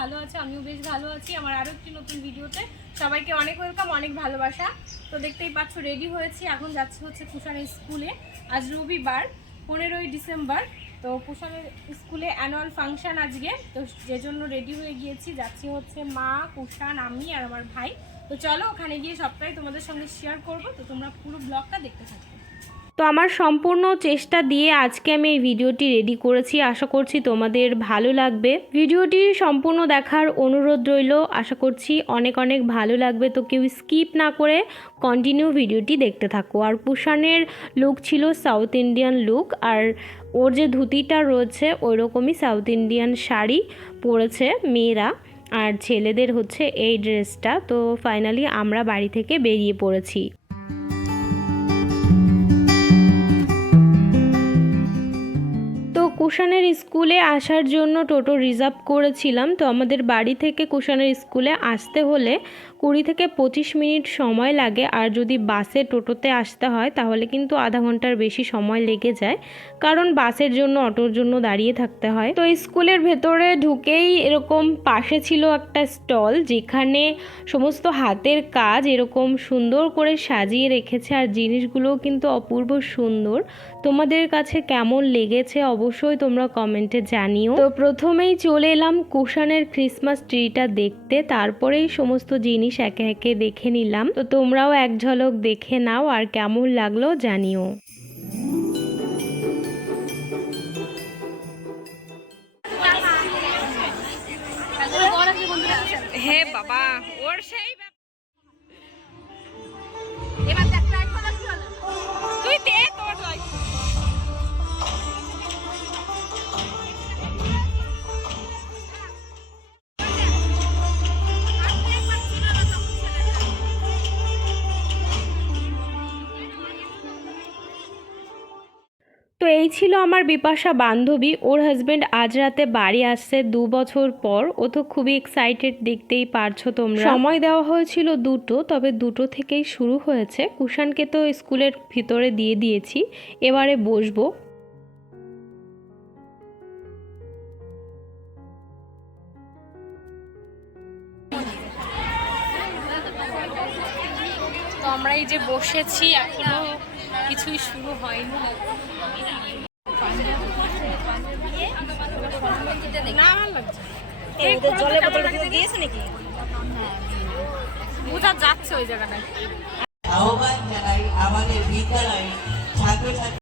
ভালো আছে, আমিও বেশ ভালো আছি। আমার আরও একটি নতুন ভিডিওতে সবাইকে অনেক ওয়েলকাম অনেক ভালোবাসা। তো দেখতেই পাচ্ছ রেডি হয়েছি। এখন যাচ্ছি হচ্ছে কুষাণের স্কুলে। আজ রবিবার, পনেরোই ডিসেম্বর। তো কুষাণের স্কুলে অ্যানুয়াল ফাংশন আজকে। তো যে জন্য রেডি হয়ে গিয়েছি, যাচ্ছি হচ্ছে মা কুষাণ আমি আর আমার ভাই। তো চলো ওখানে গিয়ে সবটাই তোমাদের সঙ্গে শেয়ার করব। তো তোমরা পুরো ব্লগটা দেখতে থাকো। তো আমার সম্পূর্ণ চেষ্টা দিয়ে আজকে আমি এই ভিডিওটি রেডি করেছি। আশা করছি তোমাদের ভালো লাগবে। ভিডিওটি সম্পূর্ণ দেখার অনুরোধ রইল। আশা করছি অনেক অনেক ভালো লাগবে। তো কেউ স্কিপ না করে কন্টিনিউ ভিডিওটি দেখতে থাকো। আর কুষাণের লুক ছিল সাউথ ইন্ডিয়ান লুক আর ওর যে ধুতিটা রয়েছে ওই রকমই সাউথ ইন্ডিয়ান শাড়ি পরেছে মেয়েরা। আর ছেলেদের হচ্ছে এই ড্রেসটা তো ফাইনালি আমরা বাড়ি থেকে বেরিয়ে পড়েছি। কুষাণের স্কুলে আসার জন্য টোটো রিজার্ভ করেছিলাম। তো আমাদের বাড়ি থেকে কুষাণের স্কুলে আসতে হলে কুড়ি থেকে পঁচিশ মিনিট সময় লাগে আর যদি বাসে টোটোতে আসতে হয় তাহলে কিন্তু আধা ঘণ্টার বেশি সময় লেগে যায়। কারণ বাসের জন্য, অটোর জন্য দাঁড়িয়ে থাকতে হয়। তো স্কুলের ভেতরে ঢুকেই এরকম পাশে ছিল একটা স্টল যেখানে সমস্ত হাতের কাজ এরকম সুন্দর করে সাজিয়ে রেখেছে আর জিনিসগুলোও কিন্তু অপূর্ব সুন্দর। তোমাদের কাছে কেমন লেগেছে অবশ্যই তোমরা কমেন্টে জানিও। তো প্রথমেই চলে এলাম কুষাণের ক্রিসমাস ট্রিটা দেখতে, তারপরেই সমস্ত জিনিস একে একে দেখে নিলাম। তো তোমরাও এক ঝলক দেখে নাও আর কেমন লাগল জানিও। হে বাবা, ওর সেই তো এই ছিল আমার বিপাশা বান্ধবী। ওর হাজবেন্ড আজ রাতে বাড়ি আসছে দু বছর পর। ও তো খুবই এক্সাইটেড দেখতেই পারছ তোমরা। সময় দেওয়া হয়েছিল দুটো তবে দুটো থেকেই শুরু হয়েছে। কুষাণকে তো স্কুলের ভিতরে দিয়ে দিয়েছি এবারে বসবো। তো আমরা এই যে বসেছি এখনও কিছুই শুরু হয়নি। না ছাত্রীরা লাগছে। জলের বোতলটা দিয়েছে নাকি? বোঝা যাচ্ছে ওই জায়গাটায়। আহ্বান জানাই আমাদের বিদ্যালয়ে ছাত্রছাত্রী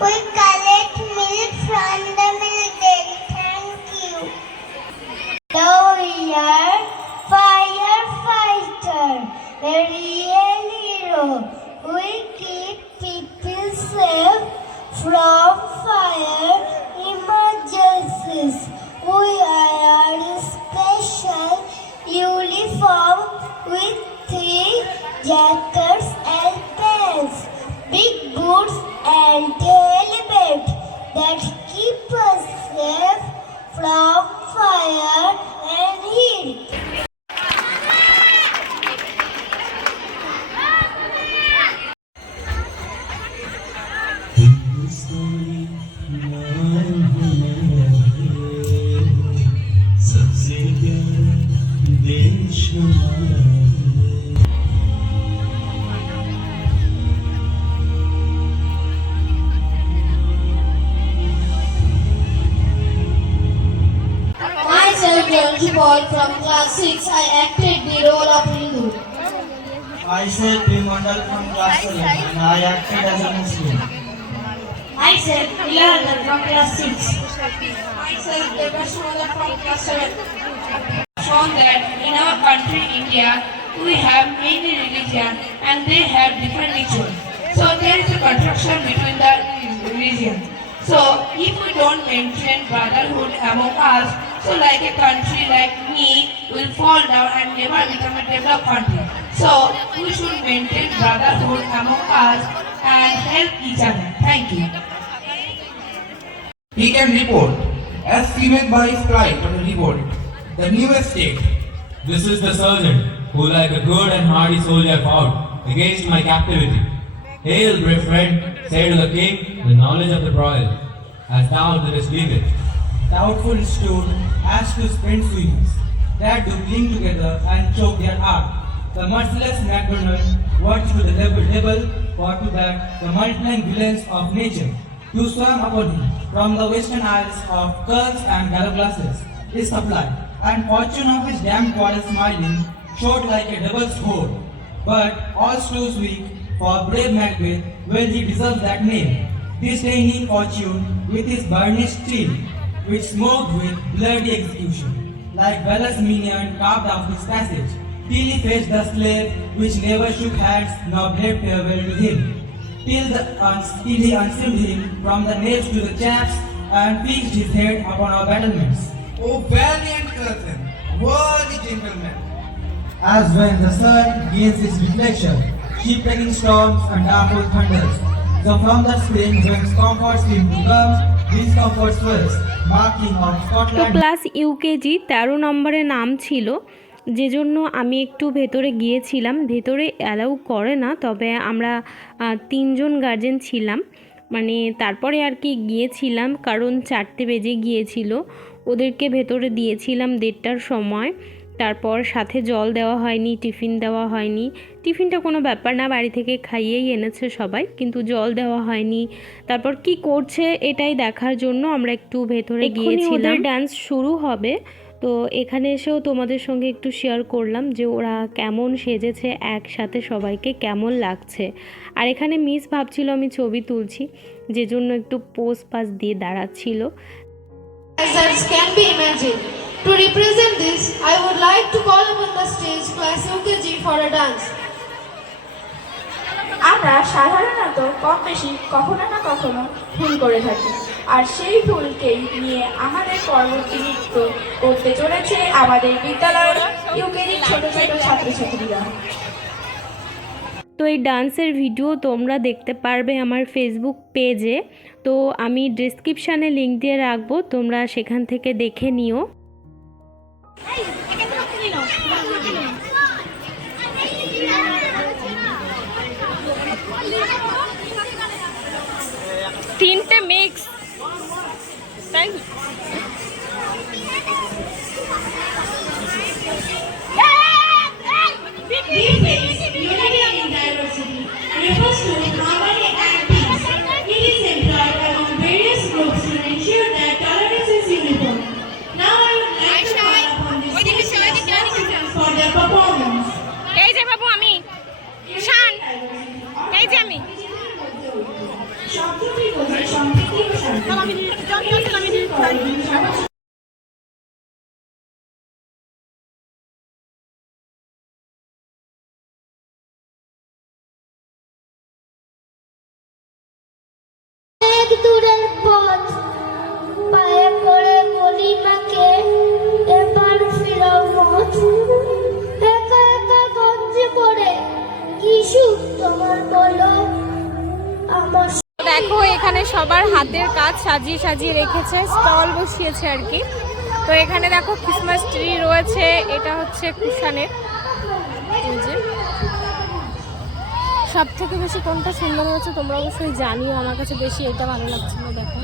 We collect milk from the milk dairy. Thank you. Are firefighter, a real hero. We keep people safe from fire emergencies. We are a special uniform with three jackets class 6, I acted the role of Hindu. Myself, Bimandal from class 7 and I acted as a Muslim. Myself, Ilan from class 6. Myself, Devashoda from class 7. shown that in our country, India, we have many religions and they have different rituals. So there is a contraction between the religions. So if we don't maintain brotherhood among us, so like a country like me will fall down and never become a developed country. So we should maintain brotherhood among us and help each other. Thank you. He can report, as given by his client on the report, the newest state. This is the sergeant who, like a good and hardy soldier, fought against my captivity. Hail, brave friend, say to the king the knowledge of the broil, as thou didst leave it. Doubtful stood as to sprint swings, that do cling together and choke their art. The merciless MacDonald watched to the devil, devil for to back the multiplying villains of nature, who swam upon him from the western isles of curls and gallowglasses. His supply and fortune of his damned quarrel smiling showed like a devil's hoard. But all stows weak for brave Macbeth, well he deserves that name. Disdaining fortune with his burnished steel, which smoked with bloody execution, like Bella's minion carved out his passage, till he faced the slave which never shook hands nor bade farewell to him, till, the, uns- till he unsealed him from the nails to the chaps and fixed his head upon our battlements. O valiant cousin, worthy gentleman, As when the sun gains its reflection, shipwrecking storms and darkful thunders. So from the spring when comforts seem to come, discomforts first, marking of তো. Class UKG তেরো নম্বরে নাম ছিল যে জন্য আমি একটু ভেতরে গিয়েছিলাম। ভেতরে অ্যালাউ করে না, তবে আমরা তিনজন গার্জেন ছিলাম। মানে তারপরে আর কি গিয়েছিলাম, কারণ চারটে বেজে গিয়েছিল। ওদেরকে ভেতরে দিয়েছিলাম দেড়টার সময়। তারপর সাথে জল দেওয়া হয়নি টিফিন দেওয়া হয়নি। টিফিনটা কোনো ব্যাপার না বাড়ি থেকে খাইয়েই এনেছে সবাই কিন্তু জল দেওয়া হয়নি। তারপর কি করছে এটাই দেখার জন্য আমরা একটু ভেতরে গিয়েছিলাম। ডান্স শুরু হবে। তো এখানে এসেও তোমাদের সঙ্গে একটু শেয়ার করলাম যে ওরা কেমন সেজেছে একসাথে সবাইকে কেমন লাগছে। আর এখানে মিস ভাবছিল আমি ছবি তুলছি যে জন্য একটু পোস্ট পাস দিয়ে দাঁড়াচ্ছিল। As can be imagined. To represent this, I would like to call upon the stage class UKG for a dance. আমরা সাধারণত কম বেশি কখনো না কখনো ভুল করে থাকি আর সেই ভুলকেই নিয়ে আমাদের পরবর্তী নৃত্য করতে চলেছে আমাদের বিদ্যালয়ের ইউকেজি ছোট ছোট ছাত্রছাত্রীরা। তো এই ডান্সের ভিডিও তোমরা দেখতে পারবে আমার ফেসবুক পেজে তো আমি ডিসক্রিপশানে লিঙ্ক দিয়ে রাখব তোমরা সেখান থেকে দেখে নিও। তিনটে মিক্স তাই in দূরের পথ, পায়ে পড়ে বলি মাকে এবার একা একা গঞ্জে পড়ে, কি তোমার বলো? আমার দেখো, এখানে সবার হাতের কাজ সাজিয়ে সাজিয়ে রেখেছে, স্টল বসিয়েছে আর কি। তো এখানে দেখো ক্রিসমাস ট্রি রয়েছে, এটা হচ্ছে কুশানের সব থেকে বেশি কোনটা সুন্দর হয়েছে তোমরা অবশ্যই জানিও, আমার কাছে বেশি এটা ভালো লাগছিল দেখো।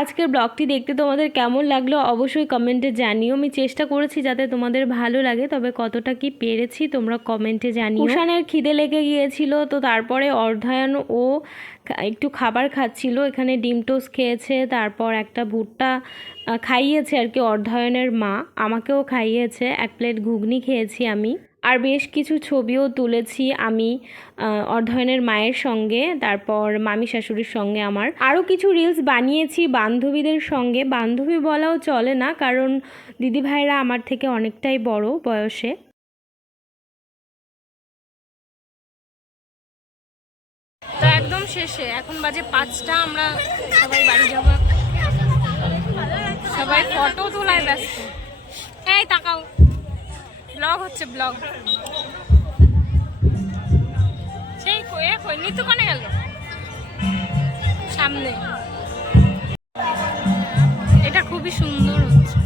আজকের ব্লগটি দেখতে তোমাদের কেমন লাগল অবশ্যই কমেন্টে জানিও। আমি চেষ্টা করেছি যাতে তোমাদের ভালো লাগে, তবে কতটা কি পেরেছি তোমরা কমেন্টে জানিও। কুষাণের খিদে লেগে গিয়েছিল, তো তারপরে অর্ধায়ন ও একটু খাবার খাচ্ছিল। এখানে ডিম টোস্ট খেয়েছে, তারপর একটা ভুট্টা খাইয়েছে আর কি অর্ধায়নের মা। আমাকেও খাইয়েছে, এক প্লেট ঘুগনি খেয়েছি আমি। আর বেশ কিছু ছবিও তুলেছি আমি আহ, অর্ধায়নের মায়ের সঙ্গে তারপর মামি শাশুড়ির সঙ্গে আমার। আরও কিছু রিলস বানিয়েছি বান্ধবীদের সঙ্গে। বান্ধবী বলাও চলে না কারণ দিদিভাইরা আমার থেকে অনেকটাই বড় বয়সে। তো একদম শেষে এখন বাজে পাঁচটা আমরা সবাই বাড়ি যাব। সবাই ফটো তোলায় ব্যস্ত। এই তাকাও। ব্লগ হচ্ছে ব্লগ। সেই এ কই নিতু কোনে গেল? সামনে। এটা খুবই সুন্দর হচ্ছে।